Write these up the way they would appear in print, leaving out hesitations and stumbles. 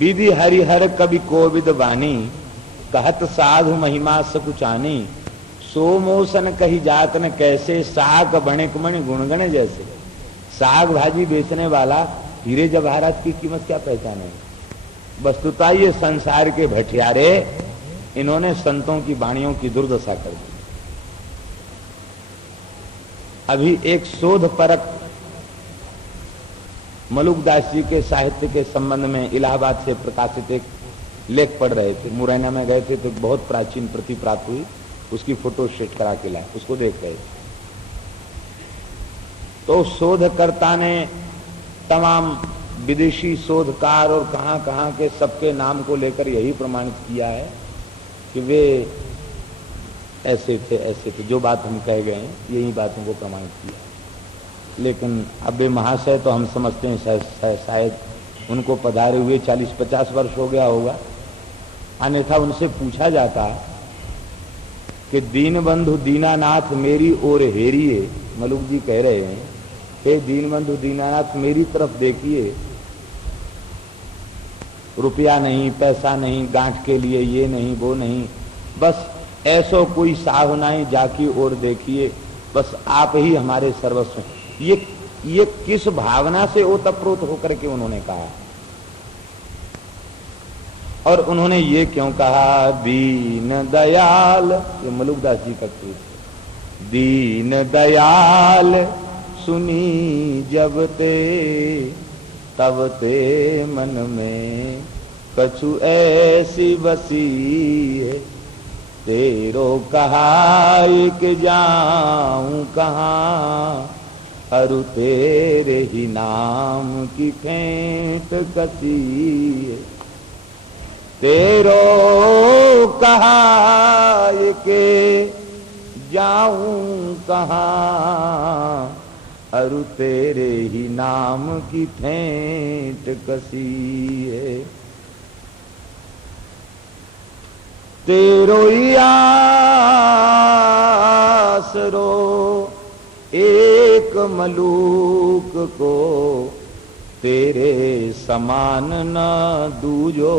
विधि हरिहर कवि कोविद वाणी, कहत साधु महिमा सकुचानी, सोमोसन कही जात न कैसे, साग बणिक मणि गुणगण जैसे। साग भाजी बेचने वाला हीरे जवाहरात की कीमत क्या पहचाने। वस्तुतः ये संसार के भटियारे, इन्होंने संतों की वाणियों की दुर्दशा कर दी। अभी एक शोध परक मलुकदास जी के साहित्य के संबंध में इलाहाबाद से प्रकाशित एक लेख पढ़ रहे थे। मुरैना में गए थे तो बहुत प्राचीन प्रति प्राप्त हुई, उसकी फोटो सेट करा के लाए, उसको देख रहे थे। तो शोधकर्ता ने तमाम विदेशी शोधकार और कहां के सबके नाम को लेकर यही प्रमाणित किया है कि वे ऐसे थे, जो बात हम कह गए हैं यही बातों को प्रमाणित किया। लेकिन अब वे महाशय तो हम समझते हैं शायद उनको पधारे हुए 40-50 वर्ष हो गया होगा, अन्यथा उनसे पूछा जाता कि दीनबंधु दीनानाथ मेरी ओर हेरिए। मलुक जी कह रहे हैं, हे दीनबंधु दीनानाथ मेरी तरफ देखिए, रुपया नहीं, पैसा नहीं, गांठ के लिए ये नहीं वो नहीं, बस ऐसो कोई साहु नहीं जाकी ओर देखिए, बस आप ही हमारे सर्वस्व। ये किस भावना से ओतप्रोत होकर के उन्होंने कहा, और उन्होंने ये क्यों कहा, दीन दयाल, ये मलुकदास जी का कृत, दीन दयाल सुनी जब ते, तब ते मन में कछु ऐसी बसी है, तेरो कहा कि जाऊं कहाँ, अरु तेरे ही नाम की फेंट कसी है, तेरो कहा के जाऊं कहाँ, अरु तेरे ही नाम की फेंट कसी है, तेरो ही आसरो एक मलूक को, तेरे समान न दूजो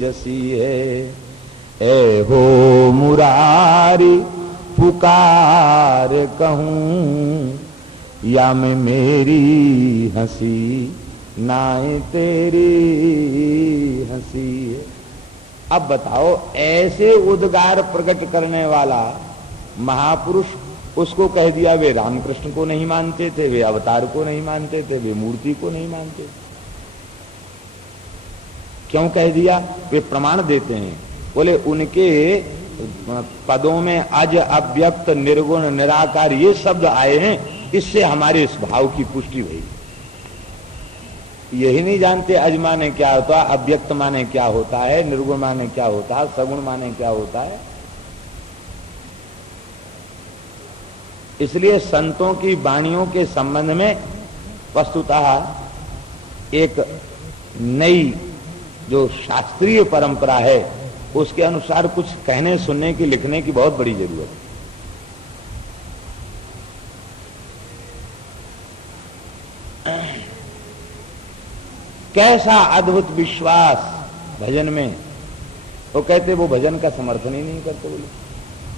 जसी है, ए हो मुरारी पुकार कहूँ, या मैं मेरी हंसी नाए तेरी हंसी है। अब बताओ, ऐसे उद्गार प्रकट करने वाला महापुरुष, उसको कह दिया वे रामकृष्ण को नहीं मानते थे, वे अवतार को नहीं मानते थे, वे मूर्ति को नहीं मानते थे। क्यों कह दिया? वे प्रमाण देते हैं, बोले उनके पदों में अज अव्यक्त निर्गुण निराकार ये शब्द आए हैं, इससे हमारे इस भाव की पुष्टि हुई। यही नहीं जानते अज माने क्या होता है, अव्यक्त माने क्या होता है, निर्गुण माने क्या होता है, सगुण माने क्या होता है। इसलिए संतों की वाणियों के संबंध में वस्तुतः एक नई जो शास्त्रीय परंपरा है उसके अनुसार कुछ कहने सुनने की लिखने की बहुत बड़ी जरूरत है। कैसा अद्भुत विश्वास भजन में। वो कहते वो भजन का समर्थन ही नहीं करते बोले,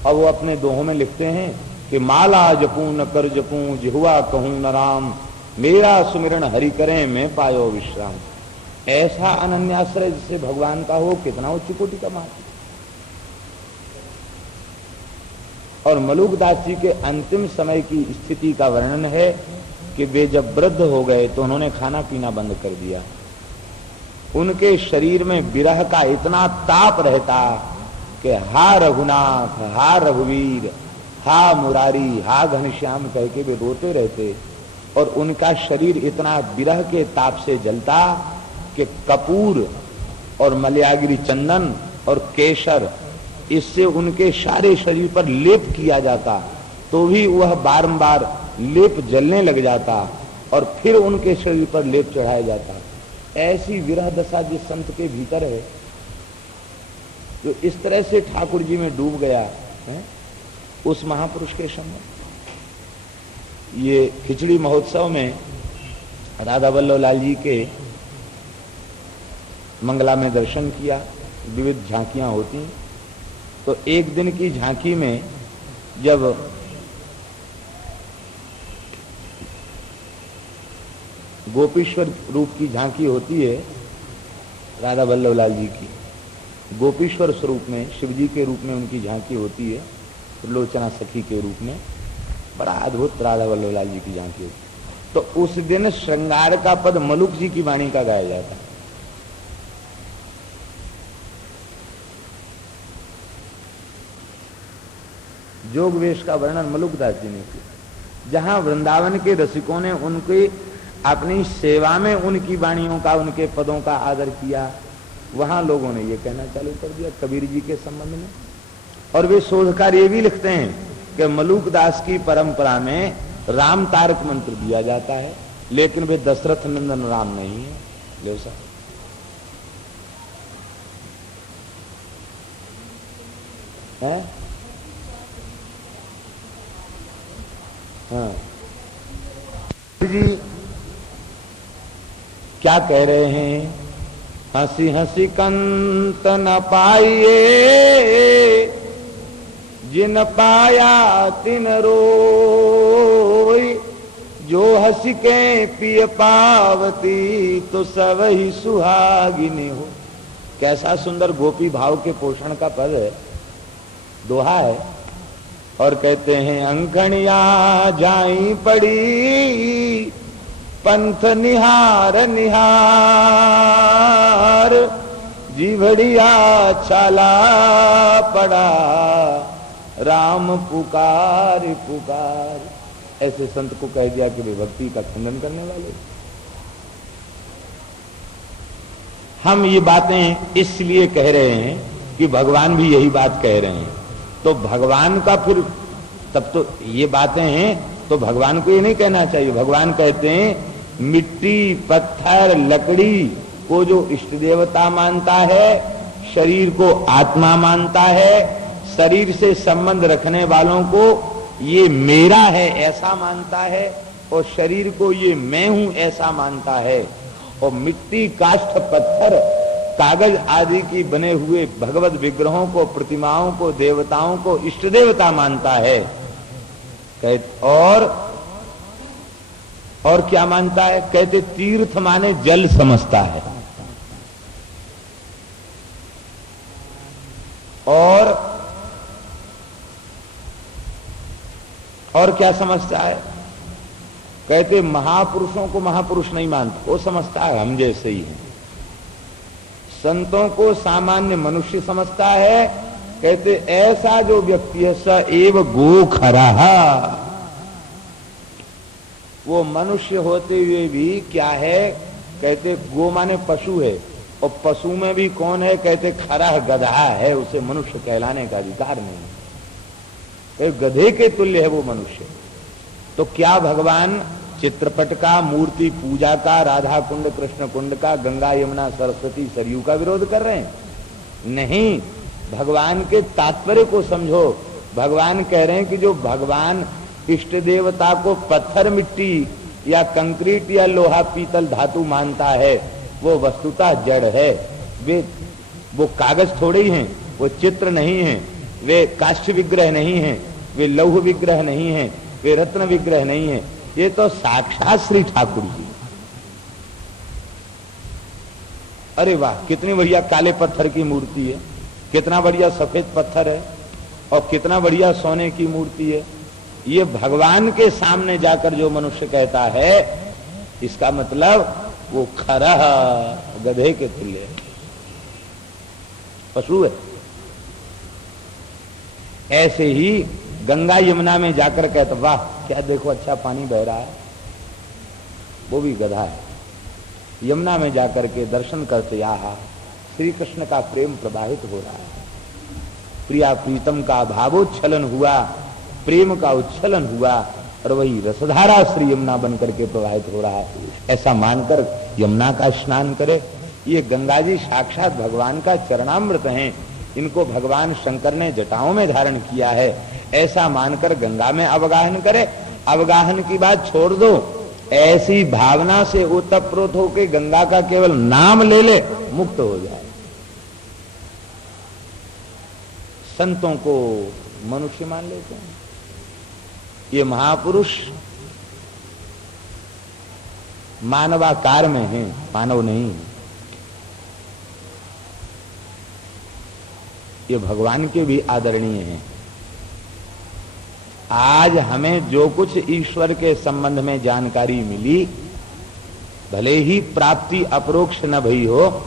और वो अपने दोहों में लिखते हैं कि माला जपूं न कर जपूं, जिह्वा कहूं न राम, मेरा सुमिरन हरि करें मैं पायो विश्राम। ऐसा अनन्याश्रय जिससे भगवान का हो, कितना उच्च कोटि का महात्मा। और मलुकदास जी के अंतिम समय की स्थिति का वर्णन है कि वे जब वृद्ध हो गए तो उन्होंने खाना पीना बंद कर दिया। उनके शरीर में विरह का इतना ताप रहता कि हा रघुनाथ, हा रघुवीर, हा मुरारी, हा घनश्याम कह के वे रोते रहते। और उनका शरीर इतना विरह के ताप से जलता कि कपूर और मलयागिरी चंदन और केसर, इससे उनके सारे शरीर पर लेप किया जाता तो भी वह बारंबार लेप जलने लग जाता और फिर उनके शरीर पर लेप चढ़ाया जाता। ऐसी विरह दशा जिस संत के भीतर है, जो इस तरह से ठाकुर जी में डूब गया है, उस महापुरुष के समय ये खिचड़ी महोत्सव में राधा वल्लभ लाल जी के मंगला में दर्शन किया, विविध झांकियां होती हैं। तो एक दिन की झांकी में जब गोपीश्वर रूप की झांकी होती है, राधा वल्लभ लाल जी की गोपीश्वर स्वरूप में, शिव जी के रूप में उनकी झांकी होती है, त्रिलोचना सखी के रूप में, बड़ा अद्भुत राधा वल्लभ लाल जी की झांकी होती है। तो उस दिन श्रृंगार का पद मलुक जी की वाणी का गाया जाता है। जोग वेश का वर्णन मलुकदास जी ने किया। जहां वृंदावन के रसिकों ने उनकी अपनी सेवा में उनकी वाणियों का, उनके पदों का आदर किया, वहां लोगों ने ये कहना चालू कर दिया कबीर जी के संबंध में। और वे शोधकार ये भी लिखते हैं कि मलुकदास की परंपरा में राम तारक मंत्र दिया जाता है, लेकिन वे दशरथ नंदन राम नहीं है। ले साहब, है? हाँ जी, क्या कह रहे हैं? हंसी हंसी कंत न पाइए, जिन पाया तिन रोई, जो हंस के पिय पावती, तो सब ही सुहागिनी हो। कैसा सुंदर गोपी भाव के पोषण का पद है, दोहा है। और कहते हैं अंकणिया जाई पड़ी, पंथ निहार निहार, जीवड़िया छाला पड़ा, राम पुकार पुकार। ऐसे संत को कह दिया कि वे भक्ति का खंडन करने वाले। हम ये बातें इसलिए कह रहे हैं कि भगवान भी यही बात कह रहे हैं। तो भगवान का फिर तब तो ये बातें हैं, तो भगवान को ये नहीं कहना चाहिए। भगवान कहते हैं मिट्टी, पत्थर, लकड़ी को जो इष्ट देवता मानता है, शरीर को आत्मा मानता है, शरीर से संबंध रखने वालों को ये मेरा है ऐसा मानता है, और शरीर को ये मैं हूं ऐसा मानता है। और मिट्टी, काष्ठ, पत्थर, कागज आदि की बने हुए भगवत विग्रहों को, प्रतिमाओं को, देवताओं को इष्ट देवता मानता है। और क्या मानता है? कहते तीर्थ माने जल समझता है। और क्या समझता है? कहते महापुरुषों को महापुरुष नहीं मानता, वो समझता है हम जैसे ही हैं। संतों को सामान्य मनुष्य समझता है। कहते ऐसा जो व्यक्ति है स एव गोखरा, वो मनुष्य होते हुए भी क्या है? कहते गो माने पशु है, और पशु में भी कौन है? कहते खरा गधा है, उसे मनुष्य कहलाने का अधिकार नहीं। एक गधे के तुल्य है वो मनुष्य। तो क्या भगवान चित्रपट का, मूर्ति पूजा का, राधा कुंड, कृष्ण कुंड का, गंगा, यमुना, सरस्वती, सरयू का विरोध कर रहे हैं? नहीं, भगवान के तात्पर्य को समझो। भगवान कह रहे हैं कि जो भगवान इष्ट देवता को पत्थर, मिट्टी या कंक्रीट या लोहा, पीतल, धातु मानता है, वो वस्तुतः जड़ है। वो कागज थोड़े ही हैं, वो चित्र नहीं है, वे काष्ठ विग्रह नहीं है, वे लौह विग्रह नहीं है, वे रत्न विग्रह नहीं है। ये तो साक्षात श्री ठाकुर जी। अरे वाह, कितनी बढ़िया काले पत्थर की मूर्ति है, कितना बढ़िया सफेद पत्थर है, और कितना बढ़िया सोने की मूर्ति है। ये भगवान के सामने जाकर जो मनुष्य कहता है, इसका मतलब वो खरा गधे के तुल्य है, पशु है। ऐसे ही गंगा यमुना में जाकर कहता वाह क्या देखो अच्छा पानी बह रहा है, वो भी गधा है। यमुना में जाकर के दर्शन करते आहा श्री कृष्ण का प्रेम प्रवाहित हो रहा है, प्रिया प्रीतम का भावोच्छलन हुआ, प्रेम का उच्छलन हुआ, और वही रसधारा श्री यमुना बन करके प्रवाहित हो रहा है। ऐसा मानकर यमुना का स्नान करे। ये गंगा जी साक्षात भगवान का चरणामृत हैं, इनको भगवान शंकर ने जटाओं में धारण किया है। ऐसा मानकर गंगा में अवगाहन करे। अवगाहन की बात छोड़ दो, ऐसी भावना से ओतप्रोत होकर गंगा का केवल नाम ले ले मुक्त हो जाए। संतों को मनुष्य मान लेते हैं। ये महापुरुष मानवाकार में हैं, मानव नहीं। ये भगवान के भी आदरणीय हैं। आज हमें जो कुछ ईश्वर के संबंध में जानकारी मिली, भले ही प्राप्ति अपरोक्ष न भई हो,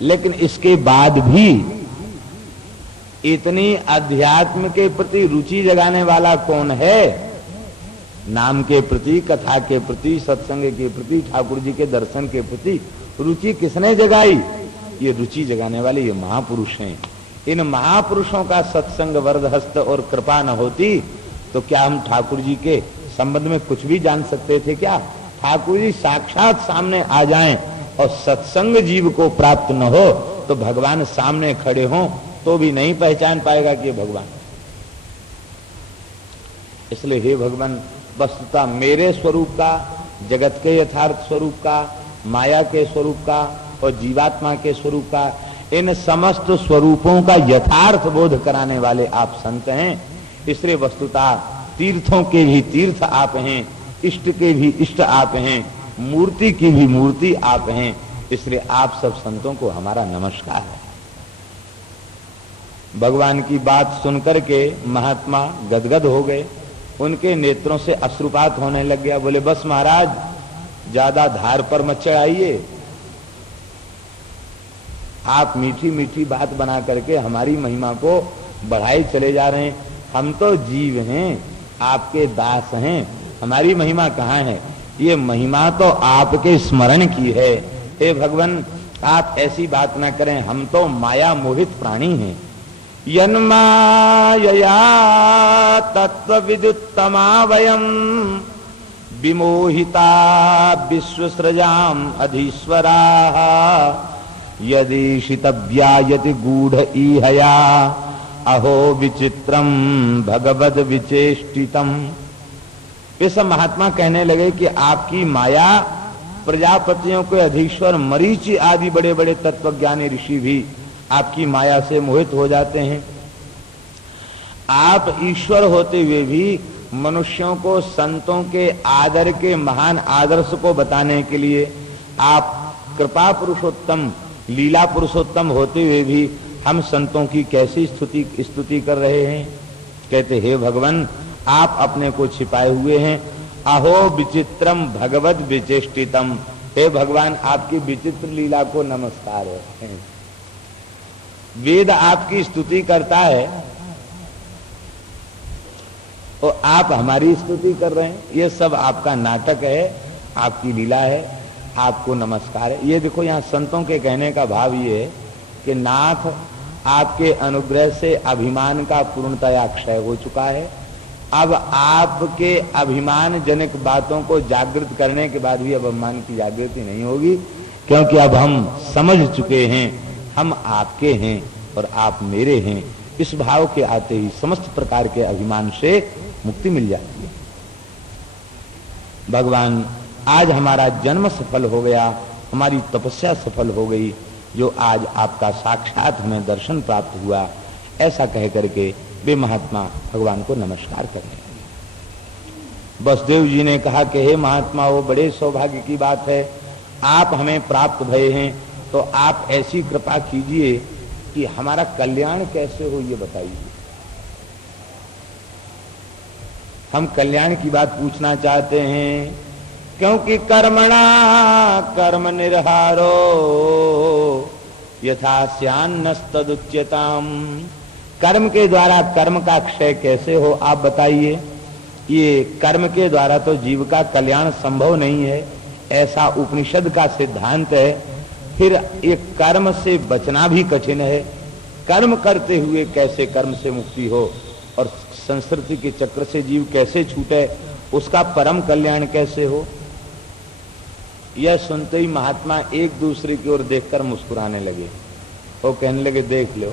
लेकिन इसके बाद भी इतनी अध्यात्म के प्रति रुचि जगाने वाला कौन है? नाम के प्रति, कथा के प्रति, सत्संग के प्रति, ठाकुर जी के दर्शन के प्रति रुचि किसने जगाई? ये रुचि जगाने वाले ये महापुरुष हैं। इन महापुरुषों का सत्संग, वरदहस्त और कृपा न होती तो क्या हम ठाकुर जी के संबंध में कुछ भी जान सकते थे क्या? ठाकुर जी साक्षात सामने आ जाएं और सत्संग जीव को प्राप्त न हो तो भगवान सामने खड़े हों तो भी नहीं पहचान पाएगा कि ये भगवान। इसलिए हे भगवान, वस्तुतः मेरे स्वरूप का, जगत के यथार्थ स्वरूप का, माया के स्वरूप का और जीवात्मा के स्वरूप का, इन समस्त स्वरूपों का यथार्थ बोध कराने वाले आप संत हैं। इसलिए वस्तुतः तीर्थों के भी तीर्थ आप हैं, इष्ट के भी इष्ट आप हैं, मूर्ति की भी मूर्ति आप हैं। इसलिए आप सब संतों को हमारा नमस्कार है। भगवान की बात सुनकर के महात्मा गदगद हो गए, उनके नेत्रों से अश्रुपात होने लग गया। बोले बस महाराज, ज्यादा धार पर मत चढ़ाइए। आप मीठी मीठी बात बना करके हमारी महिमा को बढ़ाए चले जा रहे हैं। हम तो जीव हैं, आपके दास हैं, हमारी महिमा कहाँ है? ये महिमा तो आपके स्मरण की है। हे भगवान, आप ऐसी बात ना करें, हम तो माया मोहित प्राणी हैं। यन्मायया तत्त्वविदुत्तमा वयं विमोहिता विश्वसृजाम अधीश्वराः यदीशितव्यायति गूढ़ ईहया अहो विचित्रम भगवद विचेष्टितम। वे सब महात्मा कहने लगे कि आपकी माया, प्रजापतियों के अधीश्वर मरीचि आदि बड़े बड़े तत्वज्ञानी ऋषि भी आपकी माया से मोहित हो जाते हैं। आप ईश्वर होते हुए भी मनुष्यों को संतों के आदर के महान आदर्श को बताने के लिए आप कृपा पुरुषोत्तम, लीला पुरुषोत्तम होते हुए भी हम संतों की कैसी स्तुति कर रहे हैं? कहते हे भगवान, आप अपने को छिपाए हुए हैं। अहो विचित्रम भगवद विचेष्टितम। हे भगवान, आपकी विचित्र लीला को नमस्कार है। वेद आपकी स्तुति करता है और आप हमारी स्तुति कर रहे हैं। ये सब आपका नाटक है, आपकी लीला है, आपको नमस्कार है। ये देखो, यहाँ संतों के कहने का भाव ये है कि नाथ, आपके अनुग्रह से अभिमान का पूर्णतया क्षय हो चुका है। अब आपके अभिमान जनक बातों को जागृत करने के बाद भी अब अभिमान की जागृति नहीं होगी, क्योंकि अब हम समझ चुके हैं हम आपके हैं और आप मेरे हैं। इस भाव के आते ही समस्त प्रकार के अभिमान से मुक्ति मिल जाती है। भगवान, आज हमारा जन्म सफल हो गया, हमारी तपस्या सफल हो गई, जो आज आपका साक्षात हमें दर्शन प्राप्त हुआ। ऐसा कह करके वे महात्मा भगवान को नमस्कार करने लगे। वसुदेव जी ने कहा कि हे महात्मा, वो बड़े सौभाग्य की बात है, आप हमें प्राप्त भये हैं, तो आप ऐसी कृपा कीजिए कि हमारा कल्याण कैसे हो, ये बताइए। हम कल्याण की बात पूछना चाहते हैं, क्योंकि कर्मणा कर्म निर्हारो यथा स्यान्नस्तदुच्यताम। कर्म के द्वारा कर्म का क्षय कैसे हो, आप बताइए। ये कर्म के द्वारा तो जीव का कल्याण संभव नहीं है, ऐसा उपनिषद का सिद्धांत है। फिर एक कर्म से बचना भी कठिन है। कर्म करते हुए कैसे कर्म से मुक्ति हो और संस्कृति के चक्र से जीव कैसे छूटे, उसका परम कल्याण कैसे हो। यह सुनते ही महात्मा एक दूसरे की ओर देखकर मुस्कुराने लगे। वो कहने लगे, देख लो,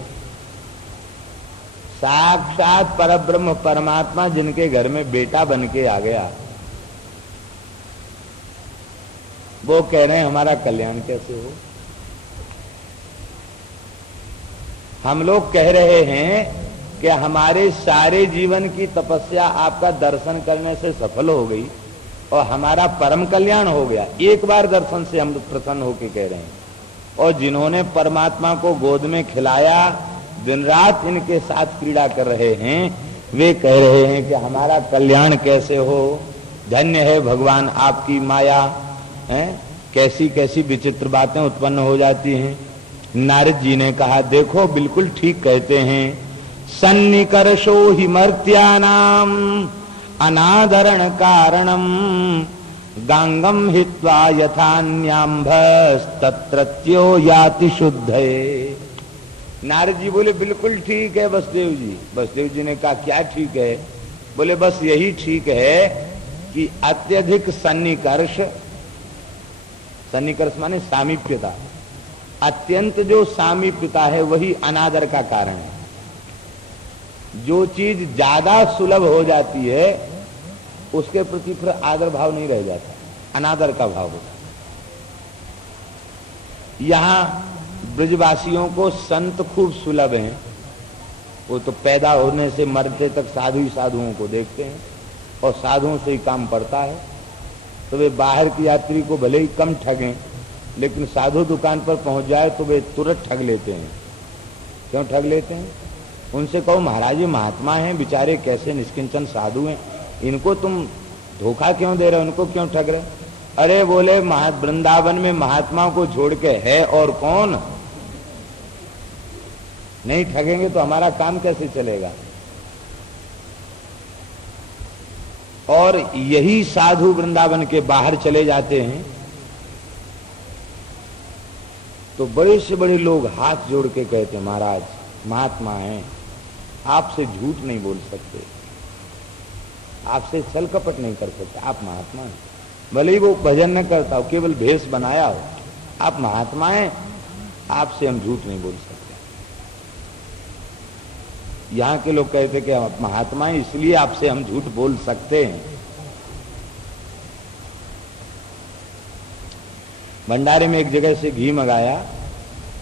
साक्षात परब्रह्म परमात्मा जिनके घर में बेटा बन के आ गया, वो कह रहे हैं हमारा कल्याण कैसे हो। हम लोग कह रहे हैं कि हमारे सारे जीवन की तपस्या आपका दर्शन करने से सफल हो गई और हमारा परम कल्याण हो गया। एक बार दर्शन से हम प्रसन्न होकर कह रहे हैं। और जिन्होंने परमात्मा को गोद में खिलाया, दिन रात इनके साथ क्रीड़ा कर रहे हैं, वे कह रहे हैं कि हमारा कल्याण कैसे हो। धन्य है भगवान आपकी माया है। कैसी कैसी विचित्र बातें उत्पन्न हो जाती हैं। नारद जी ने कहा देखो बिल्कुल ठीक कहते हैं। सन्निकर्षो हि मर्त्यानाम अनादरण कारणम गांगम हित्वा यथान्यांभस्तत्रत्यो याति शुद्धये। नारद जी बोले बिल्कुल ठीक है वसुदेव जी। वसुदेव जी ने कहा क्या ठीक है? बोले बस यही ठीक है कि अत्यधिक सन्निकर्ष, सन्निकर्ष माने सामीप्यता, अत्यंत जो सामीप्यता है वही अनादर का कारण है। जो चीज ज्यादा सुलभ हो जाती है उसके प्रति फिर आदर भाव नहीं रह जाता, अनादर का भाव होता। यहां ब्रजवासियों को संत खूब सुलभ हैं। वो तो पैदा होने से मरते तक साधु ही साधुओं को देखते हैं और साधुओं से ही काम पड़ता है। तो वे बाहर की यात्री को भले ही कम ठगें, लेकिन साधु दुकान पर पहुंच जाए तो वे तुरंत ठग लेते हैं। क्यों ठग लेते हैं? उनसे कहो महाराज ये महात्मा हैं, बेचारे कैसे निष्किंचन साधु हैं, इनको तुम धोखा क्यों दे रहे हो, उनको क्यों ठग रहे? अरे बोले वृंदावन में महात्मा को छोड़ के है और कौन? नहीं ठगेंगे तो हमारा काम कैसे चलेगा? और यही साधु वृंदावन के बाहर चले जाते हैं तो बड़े से बड़े लोग हाथ जोड़ के कहते हैं महाराज महात्मा हैं, आपसे झूठ नहीं बोल सकते, आपसे छल कपट नहीं कर सकते, आप महात्मा हैं। भले ही वो भजन न करता हो, केवल भेष बनाया हो, आप महात्मा हैं, आपसे हम झूठ नहीं बोल सकते। यहाँ के लोग कहते कि आप महात्मा हैं इसलिए आपसे हम झूठ बोल सकते हैं। भंडारे में एक जगह से घी मंगाया,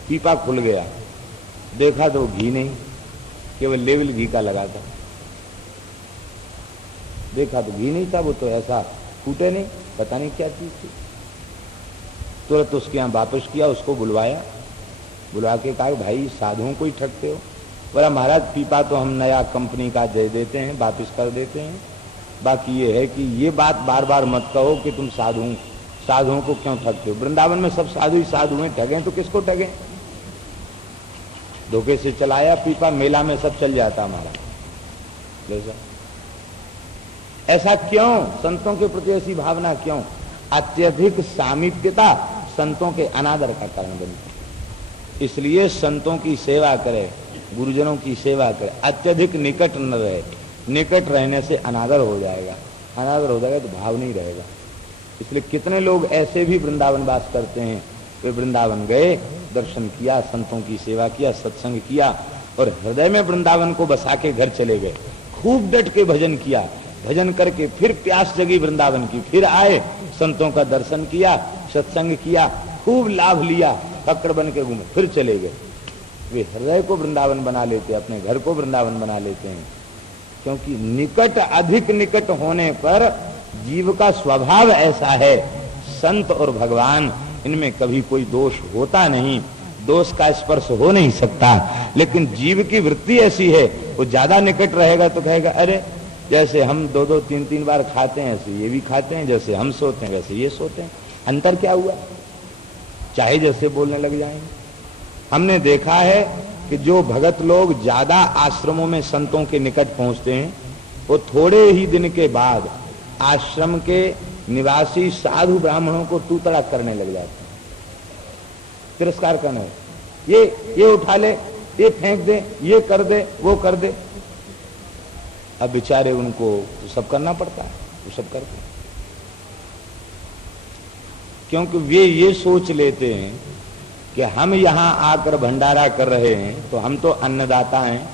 पीपा खुल गया, देखा तो घी नहीं, केवल लेवल घी का लगा था। देखा तो घी नहीं था, वो तो ऐसा फूटे नहीं, पता नहीं क्या चीज थी। तुरंत उसके यहाँ वापस किया, उसको बुलवाया, बुला के कहा भाई साधुओं को ही ठगते हो। बोला महाराज पीपा तो हम नया कंपनी का दे देते हैं, वापिस कर देते हैं, बाकी ये है कि ये बात बार बार मत कहो कि तुम साधुओं को क्यों ठगते हो। वृंदावन में सब साधु ही साधु हैं, ठगें तो किसको ठगें? धोखे से चलाया पीपा, मेला में सब चल जाता हमारा। ऐसा क्यों? संतों के प्रति ऐसी भावना क्यों? अत्यधिक सामीप्यता संतों के अनादर का कारण बनती। इसलिए संतों की सेवा करे, गुरुजनों की सेवा करे, अत्यधिक निकट न रहे। निकट रहने से अनादर हो जाएगा, अनादर हो जाएगा तो भाव नहीं रहेगा। इसलिए कितने लोग ऐसे भी वृंदावन वास करते हैं, वे वृंदावन गए, दर्शन किया, संतों की सेवा किया, सत्संग किया और हृदय में वृंदावन को बसा के घर चले गए। खूब डट के भजन किया, भजन करके फिर प्यास जगी वृंदावन की, फिर आए, संतों का दर्शन किया, सत्संग किया, खूब लाभ लिया, फक्र बन के घूमे, फिर चले गए। वे हृदय को वृंदावन बना लेते, अपने घर को वृंदावन बना लेते हैं। क्योंकि निकट, अधिक निकट होने पर जीव का स्वभाव ऐसा है, संत और भगवान इनमें कभी कोई दोष होता नहीं, दोष का स्पर्श हो नहीं सकता। लेकिन जीव की वृत्ति ऐसी है, वो ज्यादा निकट रहेगा तो कहेगा अरे जैसे हम 2-2, 3-3 बार खाते हैं ऐसे ये भी खाते हैं, जैसे हम सोते हैं वैसे ये सोते हैं, अंतर क्या हुआ? चाहे जैसे बोलने लग जाएंगे। हमने देखा है कि जो भगत लोग ज्यादा आश्रमों में संतों के निकट पहुंचते हैं, वो थोड़े ही दिन के बाद आश्रम के निवासी साधु ब्राह्मणों को तू तड़ाक करने लग जाते हैं, तिरस्कार करने, ये उठा ले, ये फेंक दे, ये कर दे, वो कर दे। अब बेचारे उनको तो सब करना पड़ता है, वो सब करते हैं। क्योंकि वे ये सोच लेते हैं कि हम यहां आकर भंडारा कर रहे हैं तो हम तो अन्नदाता हैं,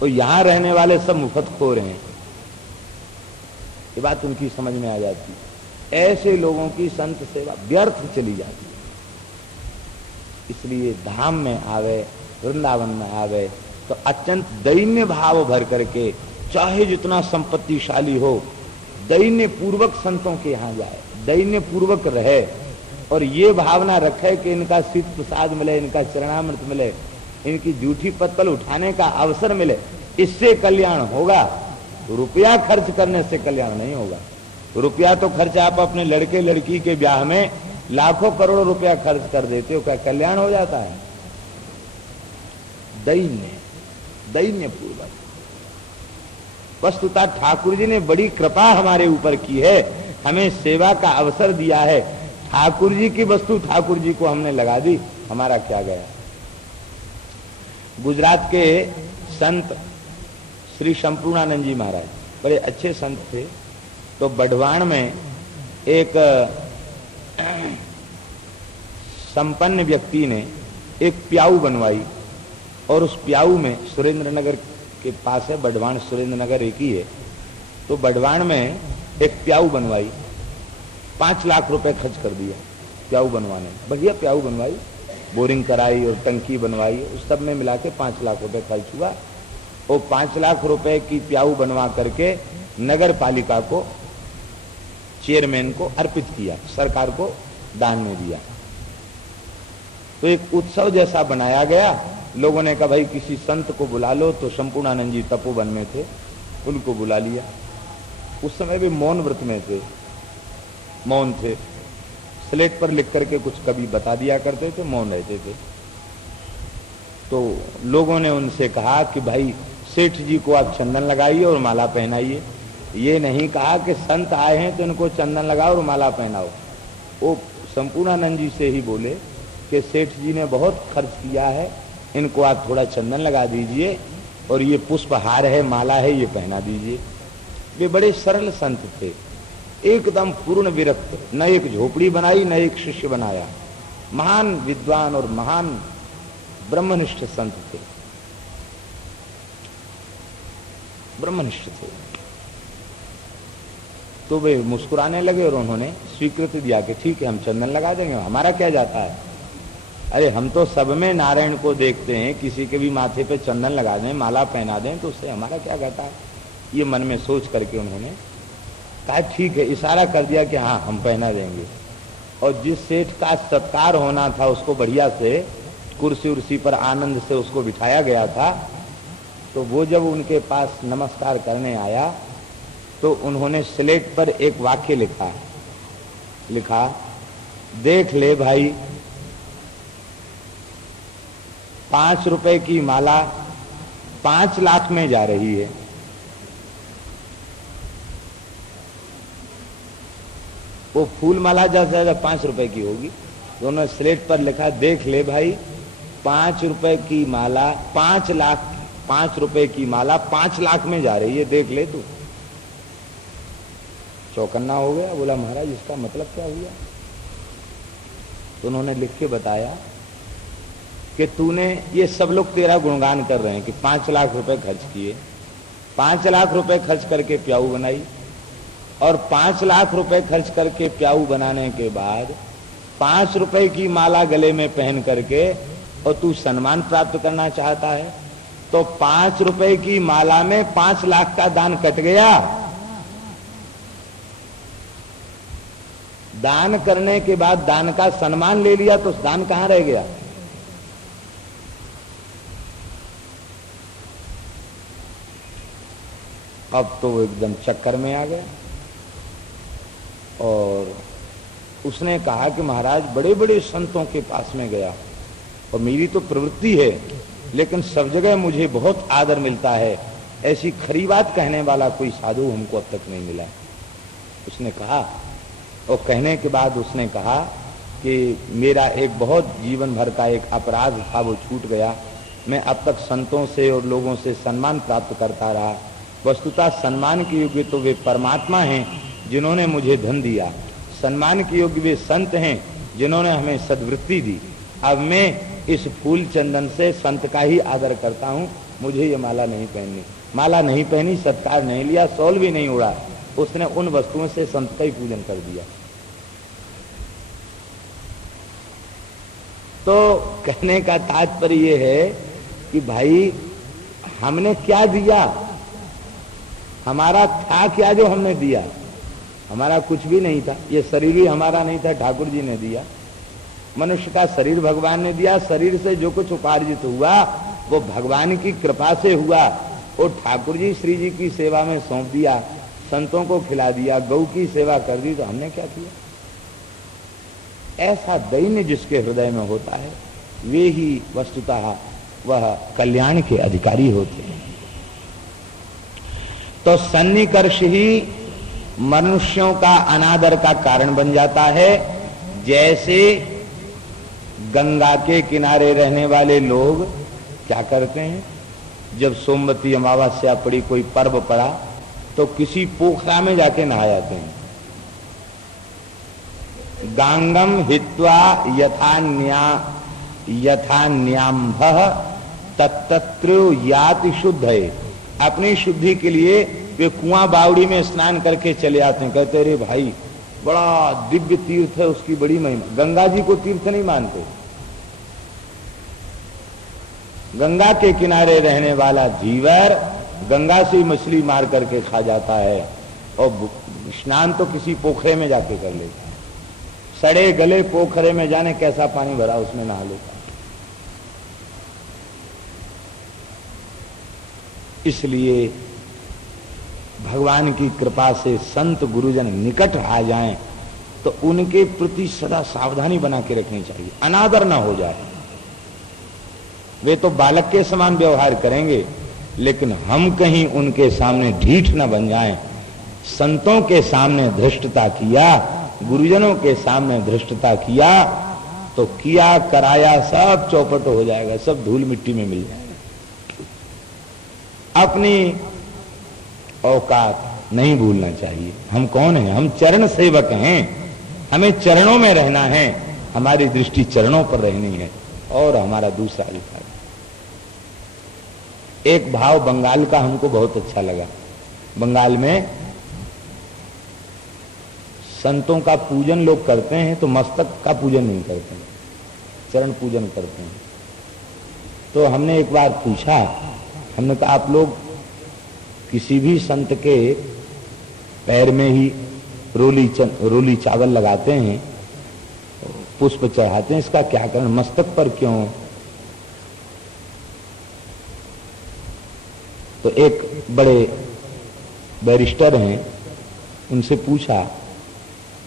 तो यहां रहने वाले सब मुफ्तखोर हैं। ये बात उनकी समझ में आ जाती है। ऐसे लोगों की संत सेवा व्यर्थ चली जाती है। इसलिए धाम में आवे, वृंदावन में आवे तो अत्यंत दैन्य भाव भर करके, चाहे जितना संपत्तिशाली हो, दैन्य पूर्वक संतों के यहाँ जाए, दैन्य पूर्वक रहे और ये भावना रखे कि इनका शीत प्रसाद मिले, इनका चरणामृत मिले, इनकी जूठी पत्तल उठाने का अवसर मिले, इससे कल्याण होगा। रुपया खर्च करने से कल्याण नहीं होगा। रुपया तो खर्च आप अपने लड़के लड़की के ब्याह में लाखों करोड़ों रुपया खर्च कर देते हो, क्या कल्याण हो जाता है? दैन्य, दैन्य पूर्वक। वस्तुतः ठाकुर जी ने बड़ी कृपा हमारे ऊपर की है, हमें सेवा का अवसर दिया है। ठाकुर जी की वस्तु ठाकुर जी को हमने लगा दी, हमारा क्या गया। गुजरात के संत श्री संपूर्णानंद जी महाराज बड़े अच्छे संत थे। तो बढ़वाण में एक संपन्न व्यक्ति ने एक प्याऊ बनवाई और उस प्याऊ में, सुरेंद्र नगर के पास है बढ़वाण, सुरेंद्र नगर एक ही है, तो बढ़वाण में एक प्याऊ बनवाई, 5 लाख रुपए खर्च कर दिया प्याऊ बनवाने। बढ़िया प्याऊ बनवाई, बोरिंग कराई और टंकी बनवाई, उस सब में मिला के 5 लाख रुपए खर्च हुआ। वो 5 लाख रुपए की प्याऊ बनवा करके नगर पालिका को, चेयरमैन को अर्पित किया, सरकार को दान में दिया। तो एक उत्सव जैसा बनाया गया। लोगों ने कहा भाई किसी संत को बुला लो, तो संपूर्णानंद जी तपोवन में थे, उनको बुला लिया। उस समय भी मौन व्रत में थे, मौन थे, स्लेट पर लिख करके कुछ कभी बता दिया करते थे, मौन रहते थे। तो लोगों ने उनसे कहा कि भाई सेठ जी को आप चंदन लगाइए और माला पहनाइए। ये नहीं कहा कि संत आए हैं तो इनको चंदन लगाओ और माला पहनाओ। वो संपूर्णानंद जी से ही बोले कि सेठ जी ने बहुत खर्च किया है, इनको आप थोड़ा चंदन लगा दीजिए और ये पुष्पहार है, माला है, ये पहना दीजिए। वे बड़े सरल संत थे, एकदम पूर्ण विरक्त, न एक झोपड़ी बनाई न एक शिष्य बनाया। महान विद्वान और महान ब्रह्मनिष्ठ संत थे, ब्रह्मनिष्ठ थे। तो वे मुस्कुराने लगे और उन्होंने स्वीकृति दिया कि ठीक है हम चंदन लगा देंगे, हमारा क्या जाता है। अरे हम तो सब में नारायण को देखते हैं, किसी के भी माथे पे चंदन लगा दें, माला पहना दें तो उससे हमारा क्या जाता है। ये मन में सोच करके उन्होंने कहा ठीक है, इशारा कर दिया कि हाँ हम पहना देंगे। और जिस सेठ का सत्कार होना था उसको बढ़िया से कुर्सी उर्सी पर आनंद से उसको बिठाया गया था। तो वो जब उनके पास नमस्कार करने आया तो उन्होंने स्लेट पर एक वाक्य लिखा, देख ले भाई 5 रुपए की माला 5 लाख में जा रही है। वो फूल माला ज्यादा 5 रुपए की होगी। दोनों स्लेट पर लिखा, देख ले भाई 5 रुपए की माला 5 रुपए की माला 5 लाख में जा रही है, देख ले तू। चौकन्ना हो गया, बोला महाराज इसका मतलब क्या हुआ। तो उन्होंने लिख के बताया कि तूने, ये सब लोग तेरा गुणगान कर रहे हैं कि 5 लाख रुपए खर्च किए, 5 लाख रुपए खर्च करके प्याऊ बनाई और 5 लाख रुपए खर्च करके प्याऊ बनाने के बाद 5 रुपए की माला गले में पहन करके और तू सम्मान प्राप्त करना चाहता है। तो 5 रुपए की माला में 5 लाख का दान कट गया। दान करने के बाद दान का सम्मान ले लिया तो दान कहां रह गया। अब तो वो एकदम चक्कर में आ गया और उसने कहा कि महाराज बड़े बड़े संतों के पास में गया और मेरी तो प्रवृत्ति है, लेकिन सब जगह मुझे बहुत आदर मिलता है, ऐसी खरी बात कहने वाला कोई साधु हमको अब तक नहीं मिला। उसने कहा, और कहने के बाद उसने कहा कि मेरा एक बहुत जीवन भर का एक अपराध था, वो छूट गया। मैं अब तक संतों से और लोगों से सम्मान प्राप्त करता रहा। वस्तुतः सम्मान के योग्य तो वे परमात्मा हैं जिन्होंने मुझे धन दिया, सम्मान के योग्य वे संत हैं जिन्होंने हमें सद्वृत्ति दी। अब मैं इस फूल चंदन से संत का ही आदर करता हूँ। मुझे ये माला नहीं पहननी, माला नहीं पहनी, सत्कार नहीं लिया, शॉल भी नहीं उड़ा, उसने उन वस्तुओं से संत का ही पूजन कर दिया। तो कहने का तात्पर्य ये है कि भाई हमने क्या दिया, हमारा था क्या जो हमने दिया? हमारा कुछ भी नहीं था, ये शरीर भी हमारा नहीं था, ठाकुर जी ने दिया। मनुष्य का शरीर भगवान ने दिया, शरीर से जो कुछ उपार्जित हुआ वो भगवान की कृपा से हुआ। वो ठाकुर जी श्री जी की सेवा में सौंप दिया, संतों को खिला दिया, गौ की सेवा कर दी, तो हमने क्या किया? ऐसा दैन्य जिसके हृदय में होता है वे ही वस्तुतः वह कल्याण के अधिकारी होते हैं। तो सन्निकर्ष ही मनुष्यों का अनादर का कारण बन जाता है। जैसे गंगा के किनारे रहने वाले लोग क्या करते हैं, जब सोमवती अमावस्या पड़ी, कोई पर्व पड़ा, तो किसी पोखरा में जाके नहा जाते हैं। गांगम हित्वा यथा न्याम्भः तत्तत्रो याति शुद्ध है। अपनी शुद्धि के लिए वे कुआं बावड़ी में स्नान करके चले आते हैं। कहते रे भाई बड़ा दिव्य तीर्थ है, उसकी बड़ी महिमा। गंगा जी को तीर्थ नहीं मानते। गंगा के किनारे रहने वाला जीवर गंगा से मछली मार करके खा जाता है और स्नान तो किसी पोखरे में जाके कर लेता है। सड़े गले पोखरे में जाने कैसा पानी भरा, उसमें नहा लेता है। इसलिए भगवान की कृपा से संत गुरुजन निकट आ जाएं तो उनके प्रति सदा सावधानी बना के रखनी चाहिए, अनादर ना हो जाए। वे तो बालक के समान व्यवहार करेंगे, लेकिन हम कहीं उनके सामने ढीठ न बन जाएं। संतों के सामने धृष्टता किया, गुरुजनों के सामने धृष्टता किया तो किया कराया सब चौपट हो जाएगा, सब धूल मिट्टी में मिल जाएगा। अपनी औकात नहीं भूलना चाहिए। हम कौन हैं? हम चरण सेवक हैं, हमें चरणों में रहना है, हमारी दृष्टि चरणों पर रहनी है और हमारा दूसरा अधिकार। एक भाव बंगाल का हमको बहुत अच्छा लगा। बंगाल में संतों का पूजन लोग करते हैं तो मस्तक का पूजन नहीं करते हैं, चरण पूजन करते हैं। तो हमने एक बार पूछा, हमने कहा आप लोग किसी भी संत के पैर में ही रोली चावल लगाते हैं, पुष्प चढ़ाते हैं, इसका क्या कारण? मस्तक पर क्यों? तो एक बड़े बैरिस्टर हैं, उनसे पूछा,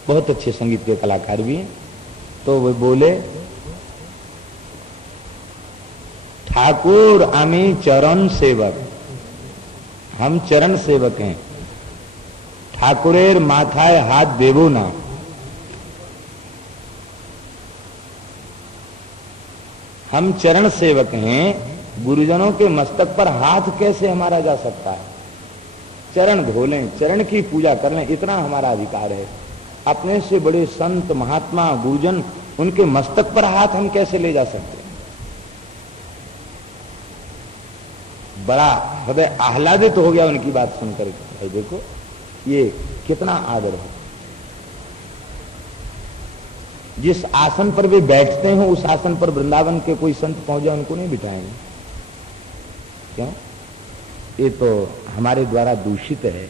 बहुत अच्छे संगीत के कलाकार भी हैं। तो वे बोले, ठाकुर आमी चरण सेवक, हम चरण सेवक हैं। ठाकुरेर माथाय हाथ देवो ना। हम चरण सेवक हैं, गुरुजनों के मस्तक पर हाथ कैसे हमारा जा सकता है? चरण धोलें, चरण की पूजा कर लें, इतना हमारा अधिकार है। अपने से बड़े संत महात्मा गुरुजन, उनके मस्तक पर हाथ हम कैसे ले जा सकते हैं? बड़ा हृदय आह्लादित हो गया उनकी बात सुनकर। भाई देखो ये कितना आदर है। जिस आसन पर वे बैठते हैं उस आसन पर वृंदावन के कोई संत पहुंच जाए उनको नहीं बिठाएंगे। क्यों? ये तो हमारे द्वारा दूषित है।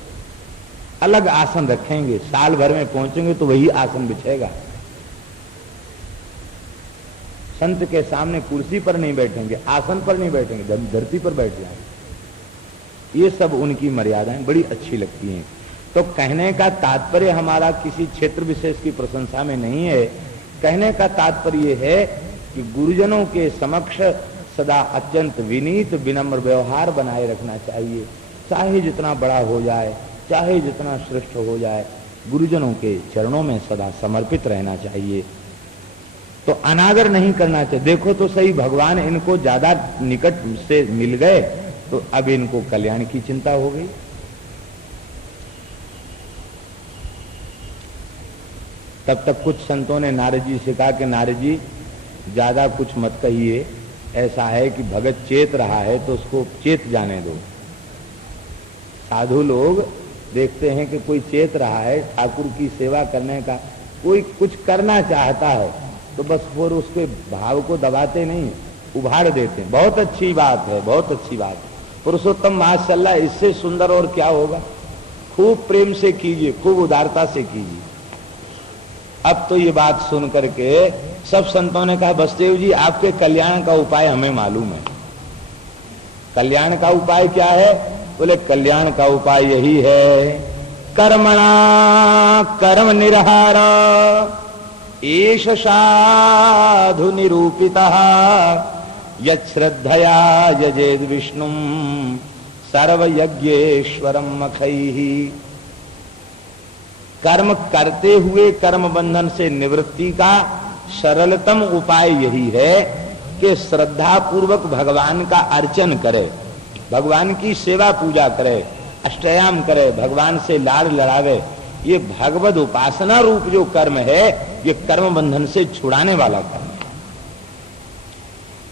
अलग आसन रखेंगे, साल भर में पहुंचेंगे तो वही आसन बिछेगा। संत के सामने कुर्सी पर नहीं बैठेंगे, आसन पर नहीं बैठेंगे, धरती पर बैठ जाएंगे। ये सब उनकी मर्यादाएं बड़ी अच्छी लगती हैं। तो कहने का तात्पर्य हमारा किसी क्षेत्र विशेष की प्रशंसा में नहीं है। कहने का तात्पर्य यह है कि गुरुजनों के समक्ष सदा अत्यंत विनीत विनम्र व्यवहार बनाए रखना चाहिए। चाहे जितना बड़ा हो जाए, चाहे जितना श्रेष्ठ हो जाए, गुरुजनों के चरणों में सदा समर्पित रहना चाहिए। तो अनादर नहीं करना चाहिए। देखो तो सही, भगवान इनको ज्यादा निकट से मिल गए तो अब इनको कल्याण की चिंता हो गई। तब तक कुछ संतों ने नारद जी से कहा कि नारद जी ज्यादा कुछ मत कहिए, ऐसा है कि भगत चेत रहा है तो उसको चेत जाने दो। साधु लोग देखते हैं कि कोई चेत रहा है ठाकुर की सेवा करने का, कोई कुछ करना चाहता है तो बस वो उसके भाव को दबाते नहीं, उभार देते हैं। बहुत अच्छी बात है, बहुत अच्छी बात है। पुरुषोत्तम माशाअल्लाह, इससे सुंदर और क्या होगा। खूब प्रेम से कीजिए, खूब उदारता से कीजिए। अब तो ये बात सुन करके सब संतों ने कहा बसदेव जी आपके कल्याण का उपाय हमें मालूम है। कल्याण का उपाय क्या है? बोले कल्याण का उपाय यही है, कर्मणा कर्म निर्हार एष साधु निरूपितः यच्छ्रद्धया यजेद विष्णुम सर्वयज्ञेश्वरम मखैहि। कर्म करते हुए कर्म बंधन से निवृत्ति का सरलतम उपाय यही है कि श्रद्धा पूर्वक भगवान का अर्चन करे, भगवान की सेवा पूजा करे, अष्टयाम करे, भगवान से लाड़ लड़ावे। ये भगवद उपासना रूप जो कर्म है, ये कर्म बंधन से छुड़ाने वाला कर्म है।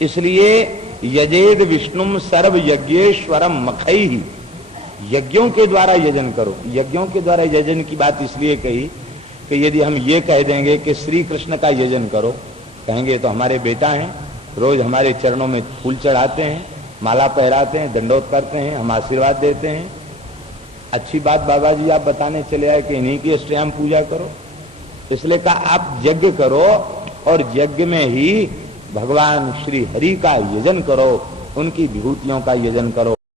इसलिए यजेद विष्णुम सर्व यज्ञेश्वरम मखैहि, यज्ञों के द्वारा यजन करो। यज्ञों के द्वारा यजन की बात इसलिए कही कि यदि हम ये कह देंगे कि श्री कृष्ण का यजन करो, कहेंगे तो हमारे बेटा हैं, रोज हमारे चरणों में फूल चढ़ाते हैं, माला पहराते हैं, दंडोत करते हैं, हम आशीर्वाद देते हैं। अच्छी बात बाबा जी आप बताने चले आए कि इन्हीं की अष्टयाम पूजा करो। इसलिए कहा आप यज्ञ करो और यज्ञ में ही भगवान श्री हरि का यजन करो, उनकी विभूतियों का यजन करो।